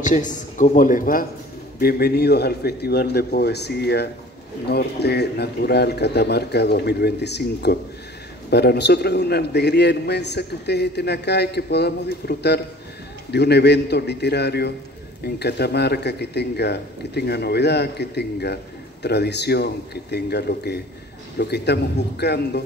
noches, ¿cómo les va? Bienvenidos al Festival de Poesía Norte Natural Catamarca 2025. Para nosotros es una alegría inmensa que ustedes estén acá y que podamos disfrutar de un evento literario en Catamarca que tenga novedad, que tenga tradición, que tenga lo que estamos buscando,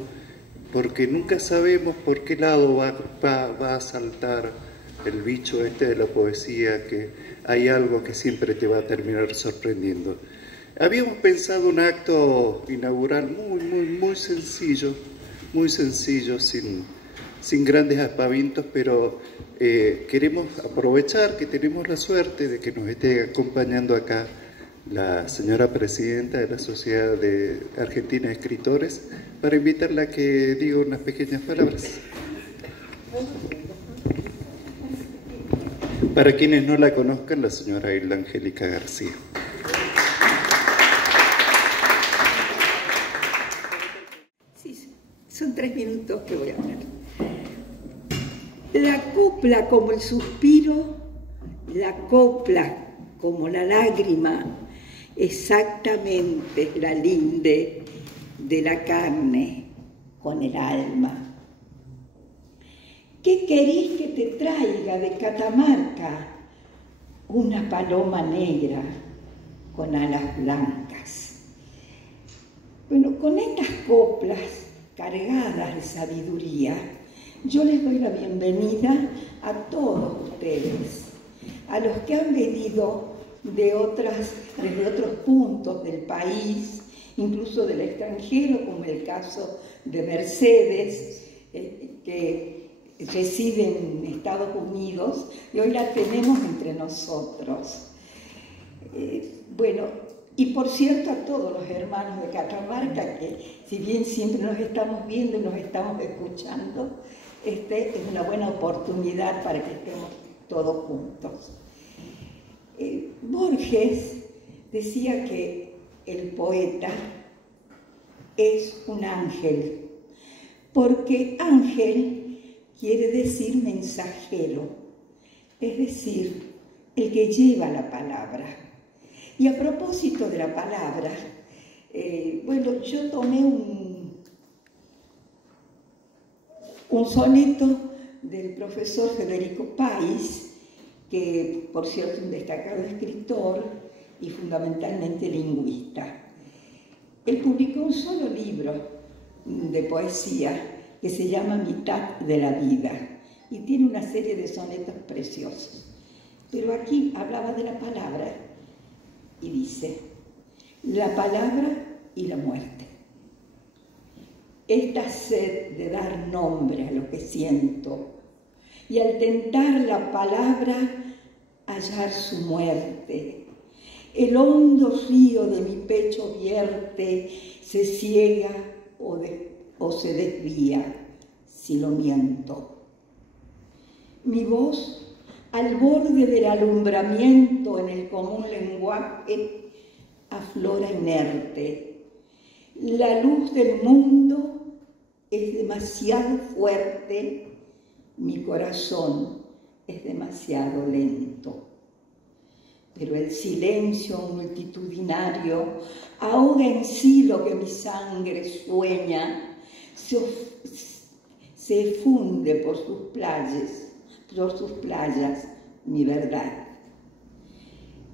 porque nunca sabemos por qué lado va a saltar el bicho este de la poesía, que hay algo que siempre te va a terminar sorprendiendo. Habíamos pensado un acto inaugural muy sencillo, sin grandes aspavientos, pero queremos aprovechar que tenemos la suerte de que nos esté acompañando acá la señora presidenta de la Sociedad Argentina de Escritores, para invitarla a que diga unas pequeñas palabras. Para quienes no la conozcan, la señora Hilda Angélica García. Sí, son 3 minutos que voy a hablar. La copla como el suspiro, la copla como la lágrima, exactamente es la linde de la carne con el alma. ¿Qué querís que te traiga de Catamarca? Una paloma negra con alas blancas. Bueno, con estas coplas cargadas de sabiduría, yo les doy la bienvenida a todos ustedes, a los que han venido desde otros puntos del país, incluso del extranjero, como el caso de Mercedes, que reside en Estados Unidos, y hoy la tenemos entre nosotros. Bueno, y por cierto a todos los hermanos de Catamarca, que si bien siempre nos estamos viendo y nos estamos escuchando, es una buena oportunidad para que estemos todos juntos. Borges decía que el poeta es un ángel, porque ángel quiere decir mensajero, es decir, el que lleva la palabra. Y a propósito de la palabra, bueno, yo tomé un soneto del profesor Federico País, que por cierto es un destacado escritor y fundamentalmente lingüista. Él publicó un solo libro de poesía que se llama Mitad de la vida, y tiene una serie de sonetos preciosos. Pero aquí hablaba de la palabra y dice: la palabra y la muerte. Esta sed de dar nombre a lo que siento, y al tentar la palabra hallar su muerte. El hondo río de mi pecho vierte, se ciega o se desvía si lo miento. Mi voz, al borde del alumbramiento en el común lenguaje, aflora inerte. La luz del mundo es demasiado fuerte, mi corazón es demasiado lento. Pero el silencio multitudinario ahoga en sí lo que mi sangre sueña, se funde por sus playas mi verdad.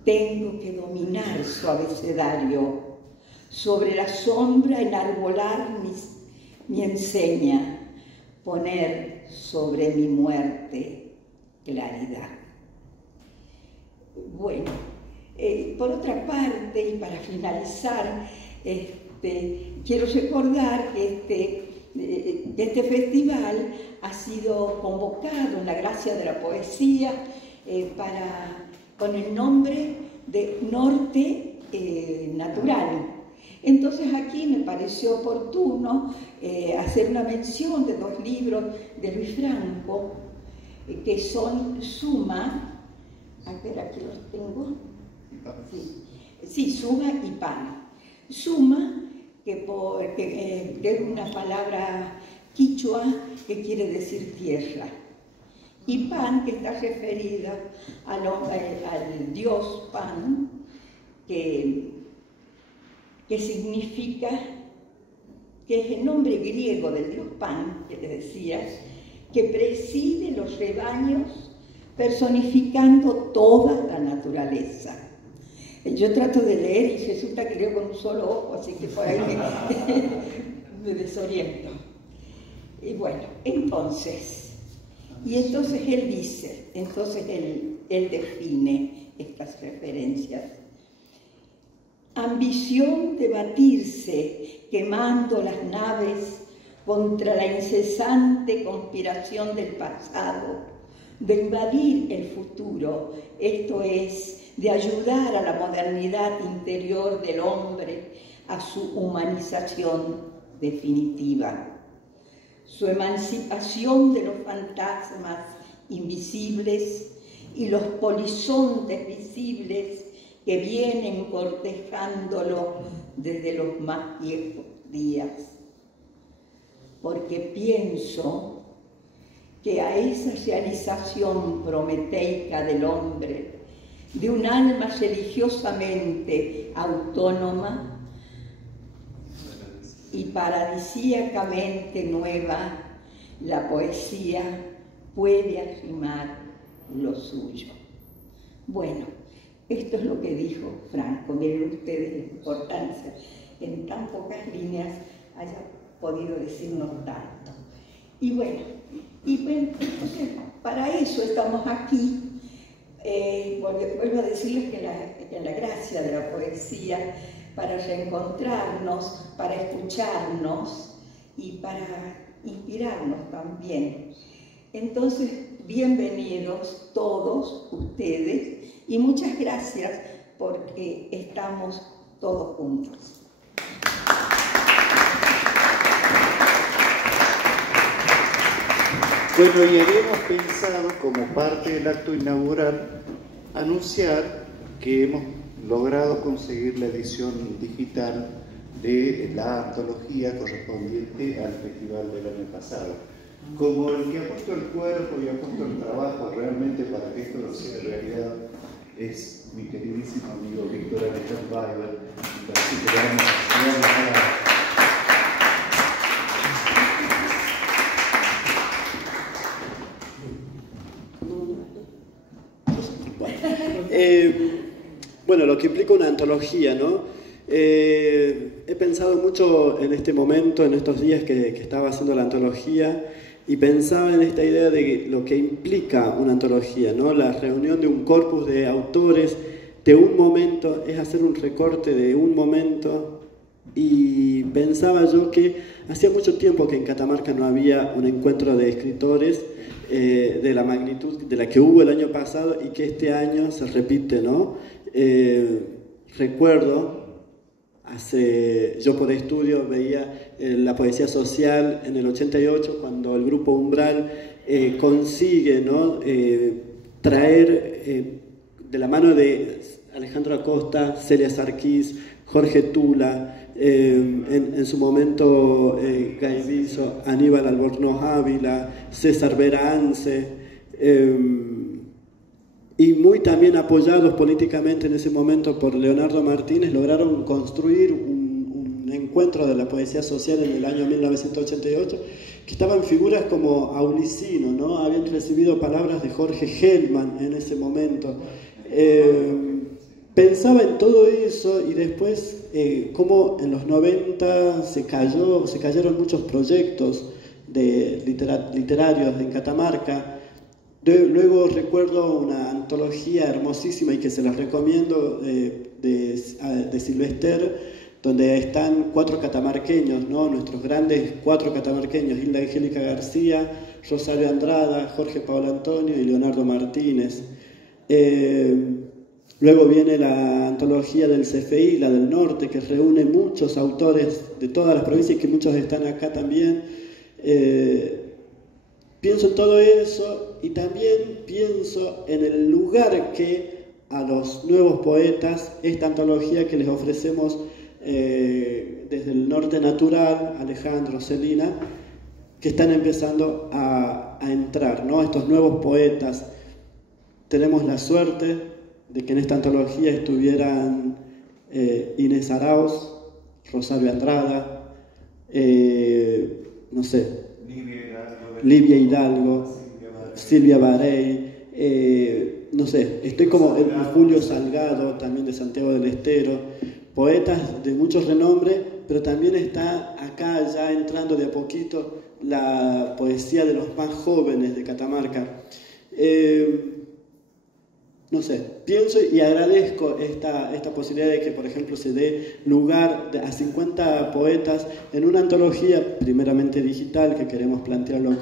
Tengo que dominar su abecedario, sobre la sombra enarbolar mi enseña, poner sobre mi muerte claridad. Bueno, por otra parte, y para finalizar, quiero recordar que este festival ha sido convocado en la Gracia de la Poesía con el nombre de Norte Natural. Entonces aquí me pareció oportuno hacer una mención de 2 libros de Luis Franco, que son Suma. A ver, aquí los tengo. Sí, Suma y Pan. Suma, que es una palabra quichua que quiere decir tierra. y Pan, que está referida al dios Pan, que significa, que es el nombre griego del dios Pan, que le decía, que preside los rebaños personificando toda la naturaleza. Yo trato de leer y resulta que leo con un solo ojo, así que por ahí me desoriento. Y bueno, entonces él dice, él define estas referencias. Ambición de batirse, quemando las naves contra la incesante conspiración del pasado, de invadir el futuro, esto es, de ayudar a la modernidad interior del hombre a su humanización definitiva. Su emancipación de los fantasmas invisibles y los polizontes visibles que vienen cortejándolo desde los más viejos días. Porque pienso que a esa realización prometeica del hombre, de un alma religiosamente autónoma y paradisíacamente nueva, la poesía puede arrimar lo suyo. Bueno, esto es lo que dijo Franco. Miren ustedes la importancia, en tan pocas líneas haya podido decirnos tanto. Y bueno, entonces, para eso estamos aquí. Vuelvo a decirles que en la gracia de la poesía, para reencontrarnos, para escucharnos y para inspirarnos también. Entonces, bienvenidos todos ustedes y muchas gracias porque estamos todos juntos. Bueno, y habíamos pensado, como parte del acto inaugural, anunciar que hemos logrado conseguir la edición digital de la antología correspondiente al festival del año pasado. Como el que ha puesto el cuerpo y ha puesto el trabajo realmente para que esto sea realidad es mi queridísimo amigo Víctor Alejandro Weber, así que vamos a bueno, lo que implica una antología, ¿no? He pensado mucho en este momento, en estos días que estaba haciendo la antología, y pensaba en esta idea de lo que implica una antología, ¿no? La reunión de un corpus de autores de un momento, es hacer un recorte de un momento, y pensaba yo que hacía mucho tiempo que en Catamarca no había un encuentro de escritores de la magnitud de la que hubo el año pasado y que este año se repite, ¿no? Recuerdo, yo por estudio veía la poesía social en el 88, cuando el grupo Umbral consigue, ¿no? Traer de la mano de Alejandro Acosta, Celia Sarquís, Jorge Tula, en su momento Gaiviso, Aníbal Albornoz Ávila, César Berance, y muy también apoyados políticamente en ese momento por Leonardo Martínez, lograron construir un encuentro de la poesía social en el año 1988, que estaban figuras como Aulicino, ¿no? Habían recibido palabras de Jorge Gelman en ese momento. Pensaba en todo eso y después cómo en los 90 se cayeron muchos proyectos literarios en Catamarca. Luego recuerdo una antología hermosísima y que se las recomiendo de Silvester, donde están 4 catamarqueños, ¿no? Nuestros grandes 4 catamarqueños: Hilda Angélica García, Rosario Andrada, Jorge Pablo Antonio y Leonardo Martínez. Luego viene la antología del CFI, la del Norte, que reúne muchos autores de todas las provincias, que muchos están acá también. Pienso en todo eso y también pienso en el lugar que a los nuevos poetas, esta antología que les ofrecemos desde el Norte Natural, Alejandro, Celina, que están empezando a entrar, ¿no? Estos nuevos poetas. Tenemos la suerte de que en esta antología estuvieran Inés Arauz, Rosario Andrada, no sé, Livia Hidalgo, Silvia Barey, no sé, estoy como Julio Salgado, también de Santiago del Estero, poetas de mucho renombre, pero también está acá ya entrando de a poquito la poesía de los más jóvenes de Catamarca. No sé, pienso y agradezco esta posibilidad de que, por ejemplo, se dé lugar a 50 poetas en una antología, primeramente digital, que queremos plantearlo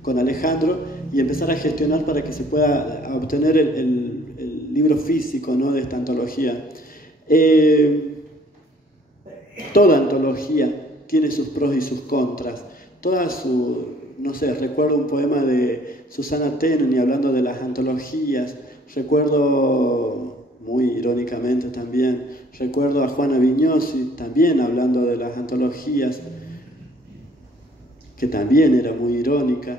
con Alejandro, y empezar a gestionar para que se pueda obtener el libro físico, ¿no?, de esta antología. Toda antología tiene sus pros y sus contras. No sé, recuerdo un poema de Susana Tenoni hablando de las antologías. Recuerdo, muy irónicamente también, recuerdo a Juana Vignosi también hablando de las antologías, que también era muy irónica,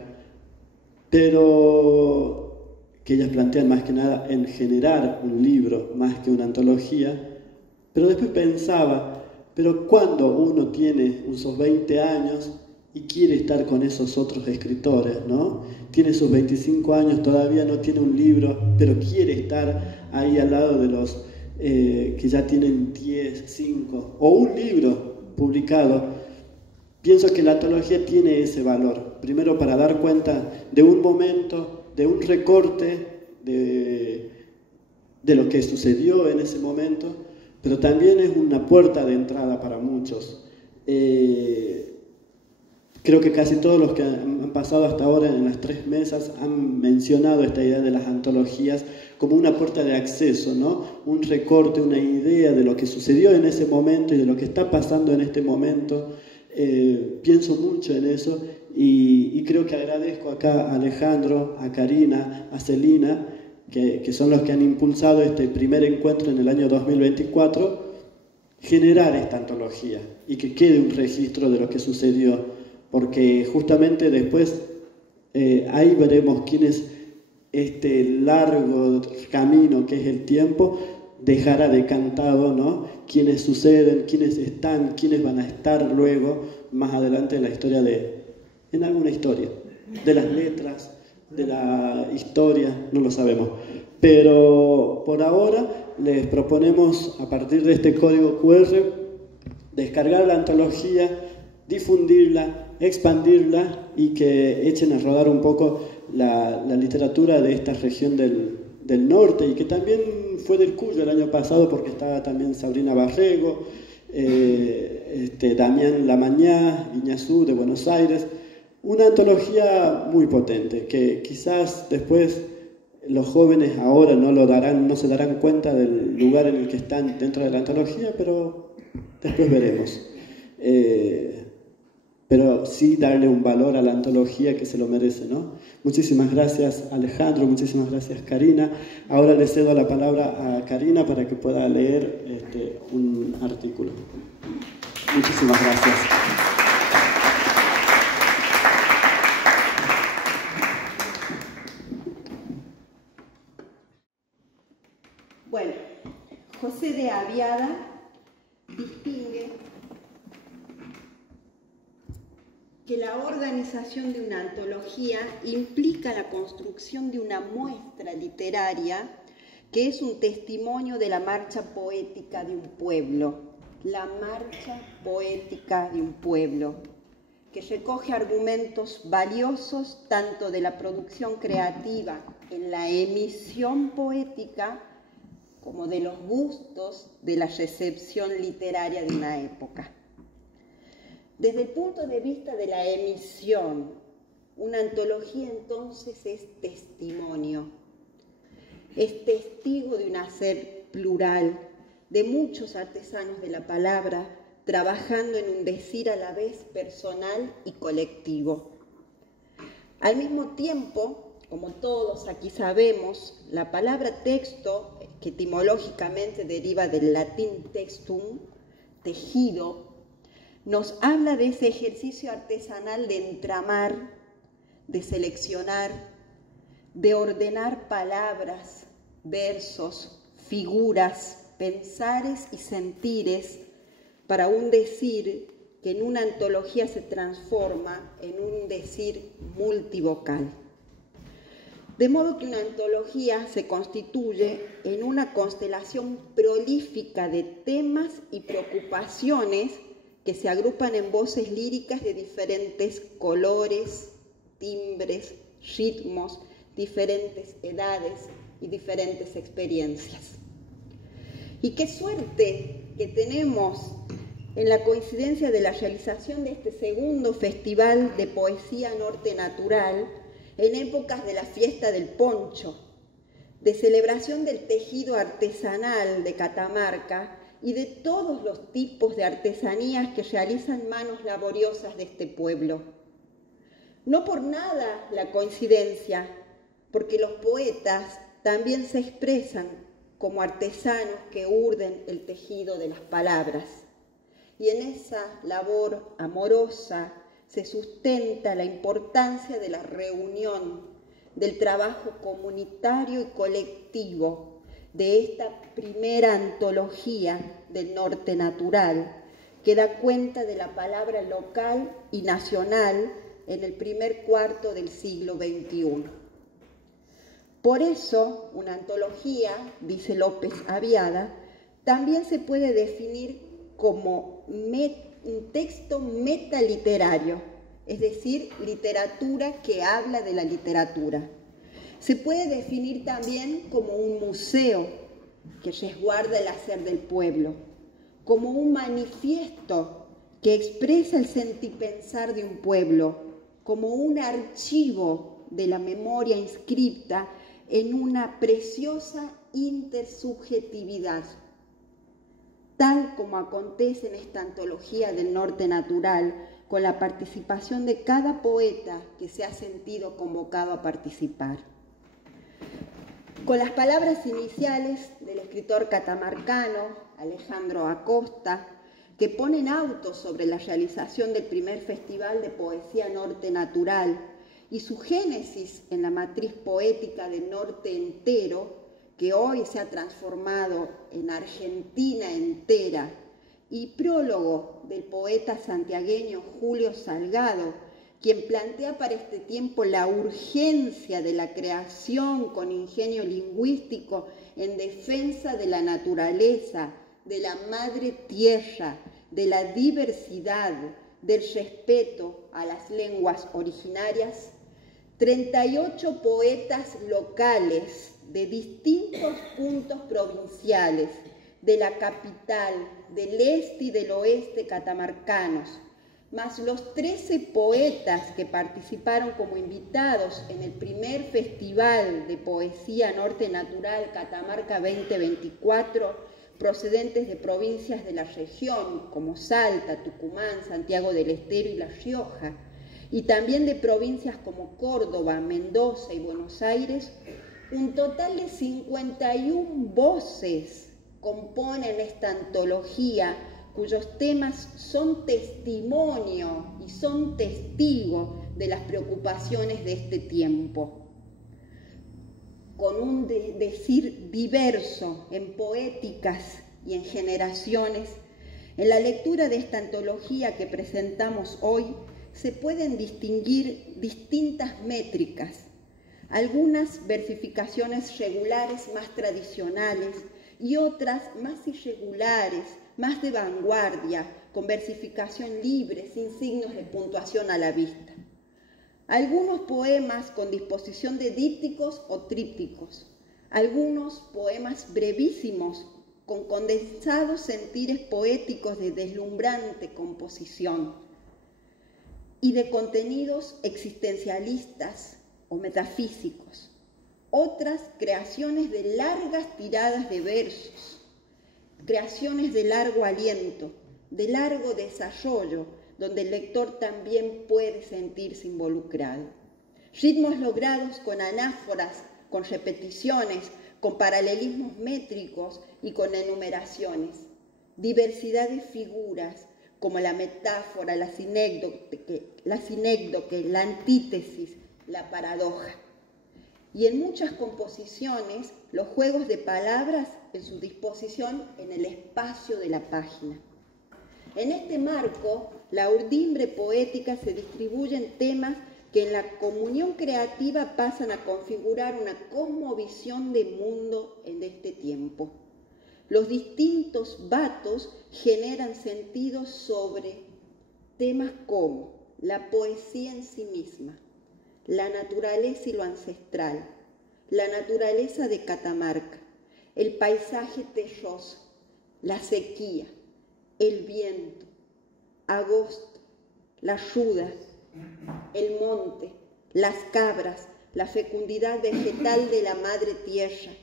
pero que ellas plantean más que nada en generar un libro más que una antología. Pero después pensaba, pero cuando uno tiene unos 20 años y quiere estar con esos otros escritores, ¿no? Tiene sus 25 años, todavía no tiene un libro, pero quiere estar ahí al lado de los que ya tienen 10, 5, o un libro publicado. Pienso que la antología tiene ese valor. Primero, para dar cuenta de un momento, de un recorte de lo que sucedió en ese momento, pero también es una puerta de entrada para muchos. Creo que casi todos los que han pasado hasta ahora en las 3 mesas han mencionado esta idea de las antologías como una puerta de acceso, ¿no? Un recorte, una idea de lo que sucedió en ese momento y de lo que está pasando en este momento. Pienso mucho en eso y creo que agradezco acá a Alejandro, a Karina, a Celina, que son los que han impulsado este primer encuentro en el año 2024, generar esta antología y que quede un registro de lo que sucedió. Porque justamente después ahí veremos quién es este largo camino que es el tiempo, dejará decantado, ¿no? Quiénes suceden, quiénes están, quiénes van a estar luego, más adelante en la historia en alguna historia, de las letras, de la historia, no lo sabemos. Pero por ahora les proponemos, a partir de este código QR, descargar la antología, difundirla, expandirla y que echen a rodar un poco la literatura de esta región del norte, y que también fue del Cuyo el año pasado, porque estaba también Sabrina Barrego, Damián Lamañá, Iñazú de Buenos Aires. Una antología muy potente, que quizás después los jóvenes ahora no se darán cuenta del lugar en el que están dentro de la antología, pero después veremos. Pero sí darle un valor a la antología que se lo merece, ¿no? Muchísimas gracias, Alejandro, muchísimas gracias, Karina. Ahora le cedo la palabra a Karina para que pueda leer un artículo. Muchísimas gracias. Bueno, José de Aviada distingue que la organización de una antología implica la construcción de una muestra literaria que es un testimonio de la marcha poética de un pueblo, la marcha poética de un pueblo, que recoge argumentos valiosos tanto de la producción creativa en la emisión poética como de los gustos de la recepción literaria de una época. Desde el punto de vista de la emisión, una antología entonces es testimonio, es testigo de un hacer plural, de muchos artesanos de la palabra, trabajando en un decir a la vez personal y colectivo. Al mismo tiempo, como todos aquí sabemos, la palabra texto, que etimológicamente deriva del latín textum, tejido, nos habla de ese ejercicio artesanal de entramar, de seleccionar, de ordenar palabras, versos, figuras, pensares y sentires para un decir que en una antología se transforma en un decir multivocal. De modo que una antología se constituye en una constelación prolífica de temas y preocupaciones que se agrupan en voces líricas de diferentes colores, timbres, ritmos, diferentes edades y diferentes experiencias. Y qué suerte que tenemos en la coincidencia de la realización de este segundo Festival de Poesía Norte Natural, en épocas de la fiesta del poncho, de celebración del tejido artesanal de Catamarca y de todos los tipos de artesanías que realizan manos laboriosas de este pueblo. No por nada la coincidencia, porque los poetas también se expresan como artesanos que urden el tejido de las palabras. Y en esa labor amorosa se sustenta la importancia de la reunión, del trabajo comunitario y colectivo, de esta primera antología del norte natural, que da cuenta de la palabra local y nacional en el primer cuarto del siglo XXI. Por eso, una antología, dice López Aviada, también se puede definir como un texto metaliterario, es decir, literatura que habla de la literatura. Se puede definir también como un museo que resguarda el hacer del pueblo, como un manifiesto que expresa el sentipensar de un pueblo, como un archivo de la memoria inscripta en una preciosa intersubjetividad, tal como acontece en esta antología del norte natural, con la participación de cada poeta que se ha sentido convocado a participar. Con las palabras iniciales del escritor catamarcano Alejandro Acosta, que ponen autos sobre la realización del primer Festival de Poesía Norte Natural y su génesis en la matriz poética del norte entero, que hoy se ha transformado en Argentina entera, y prólogo del poeta santiagueño Julio Salgado, quien plantea para este tiempo la urgencia de la creación con ingenio lingüístico en defensa de la naturaleza, de la madre tierra, de la diversidad, del respeto a las lenguas originarias. 38 poetas locales de distintos puntos provinciales, de la capital, del este y del oeste catamarcanos, más los 13 poetas que participaron como invitados en el primer Festival de Poesía Norte Natural Catamarca 2024, procedentes de provincias de la región como Salta, Tucumán, Santiago del Estero y La Rioja, y también de provincias como Córdoba, Mendoza y Buenos Aires. Un total de 51 voces componen esta antología, cuyos temas son testimonio y son testigo de las preocupaciones de este tiempo. Con un decir diverso en poéticas y en generaciones, en la lectura de esta antología que presentamos hoy se pueden distinguir distintas métricas, algunas versificaciones regulares más tradicionales y otras más irregulares, más de vanguardia, con versificación libre, sin signos de puntuación a la vista. Algunos poemas con disposición de dípticos o trípticos, algunos poemas brevísimos con condensados sentires poéticos de deslumbrante composición y de contenidos existencialistas o metafísicos. Otras creaciones de largas tiradas de versos, creaciones de largo aliento, de largo desarrollo, donde el lector también puede sentirse involucrado. Ritmos logrados con anáforas, con repeticiones, con paralelismos métricos y con enumeraciones. Diversidad de figuras, como la metáfora, la sinécdoque, la antítesis, la paradoja. Y en muchas composiciones, los juegos de palabras en su disposición en el espacio de la página. En este marco, la urdimbre poética se distribuye en temas que en la comunión creativa pasan a configurar una cosmovisión de mundo en este tiempo. Los distintos vatos generan sentidos sobre temas como la poesía en sí misma, la naturaleza y lo ancestral, la naturaleza de Catamarca, el paisaje telloso, la sequía, el viento, agosto, la ayuda, el monte, las cabras, la fecundidad vegetal de la madre tierra,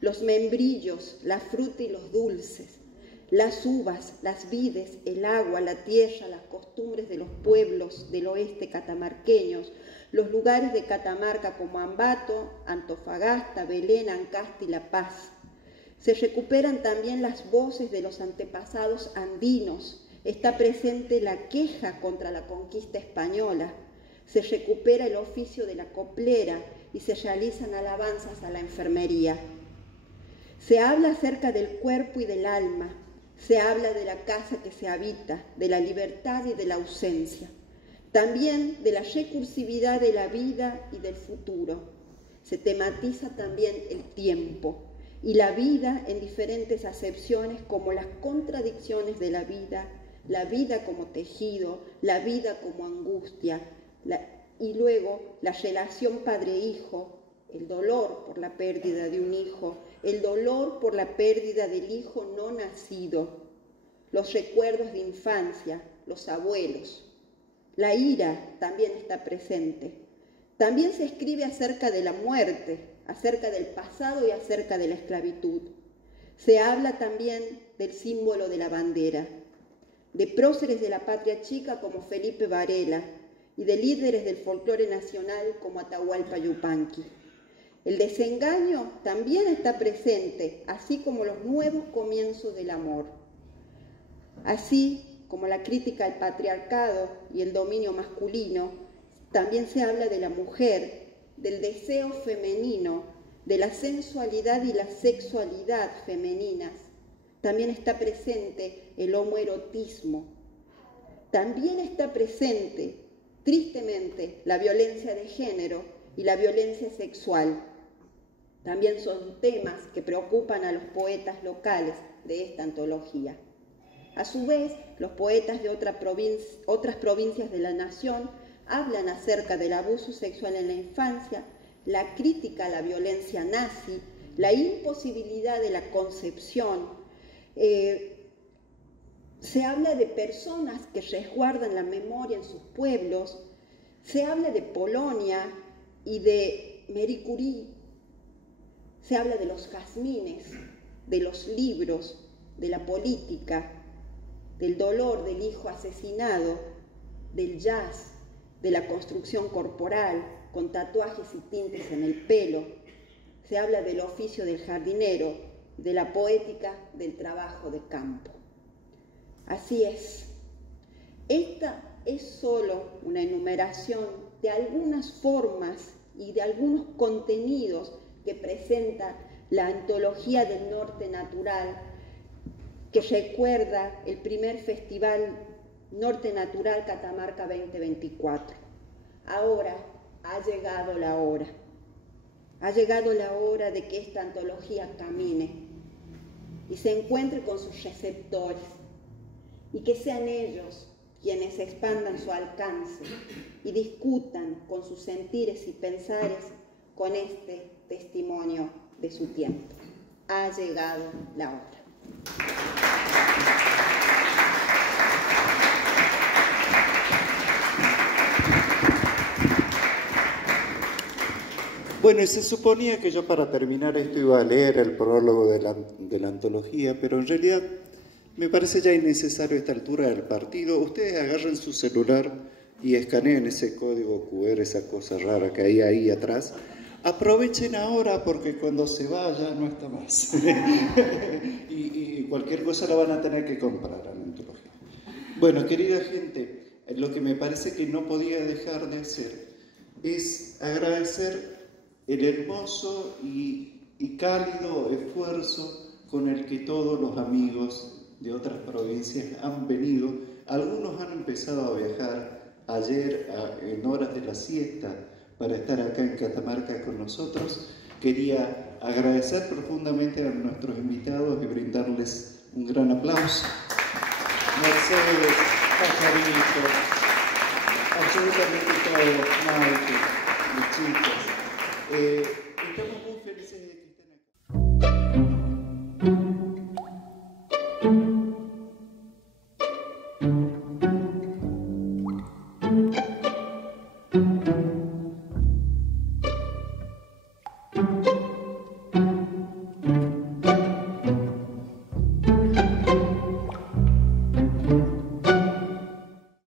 los membrillos, la fruta y los dulces, las uvas, las vides, el agua, la tierra, las costumbres de los pueblos del oeste catamarqueños, los lugares de Catamarca como Ambato, Antofagasta, Belén, Ancasti y La Paz. Se recuperan también las voces de los antepasados andinos. Está presente la queja contra la conquista española. Se recupera el oficio de la coplera y se realizan alabanzas a la enfermería. Se habla acerca del cuerpo y del alma. Se habla de la casa que se habita, de la libertad y de la ausencia. También de la recursividad de la vida y del futuro. Se tematiza también el tiempo y la vida en diferentes acepciones como las contradicciones de la vida como tejido, la vida como angustia, y luego la relación padre-hijo, el dolor por la pérdida de un hijo, el dolor por la pérdida del hijo no nacido, los recuerdos de infancia, los abuelos. La ira también está presente. También se escribe acerca de la muerte, acerca del pasado y acerca de la esclavitud. Se habla también del símbolo de la bandera, de próceres de la patria chica como Felipe Varela y de líderes del folclore nacional como Atahualpa Yupanqui. El desengaño también está presente, así como los nuevos comienzos del amor. Así como la crítica al patriarcado y el dominio masculino, también se habla de la mujer, del deseo femenino, de la sensualidad y la sexualidad femeninas. También está presente el homoerotismo. También está presente, tristemente, la violencia de género y la violencia sexual. También son temas que preocupan a los poetas locales de esta antología. A su vez, los poetas de otras provincias de la nación hablan acerca del abuso sexual en la infancia, la crítica a la violencia nazi, la imposibilidad de la concepción. Se habla de personas que resguardan la memoria en sus pueblos, se habla de Polonia y de Marie Curie, se habla de los jazmines, de los libros, de la política, del dolor del hijo asesinado, del jazz, de la construcción corporal, con tatuajes y tintes en el pelo. Se habla del oficio del jardinero, de la poética del trabajo de campo. Así es. Esta es solo una enumeración de algunas formas y de algunos contenidos que presenta la antología del Norte Natural, que recuerda el primer Festival Norte Natural Catamarca 2024. Ahora ha llegado la hora. Ha llegado la hora de que esta antología camine y se encuentre con sus receptores y que sean ellos quienes expandan su alcance y discutan con sus sentires y pensares con este testimonio de su tiempo. Ha llegado la hora. Bueno, y se suponía que yo para terminar esto iba a leer el prólogo de la antología, pero en realidad me parece ya innecesario a esta altura del partido. Ustedes agarren su celular y escaneen ese código QR, esa cosa rara que hay ahí atrás. Aprovechen ahora porque cuando se vaya no está más. y cualquier cosa la van a tener que comprar a la antología. Bueno, querida gente, lo que me parece que no podía dejar de hacer es agradecer el hermoso y cálido esfuerzo con el que todos los amigos de otras provincias han venido. Algunos han empezado a viajar ayer en horas de la siesta para estar acá en Catamarca con nosotros. Quería agradecer profundamente a nuestros invitados y brindarles un gran aplauso. Mercedes, Pajarito, absolutamente todos, Maite, los chicos. Estamos muy felices de que estén acá.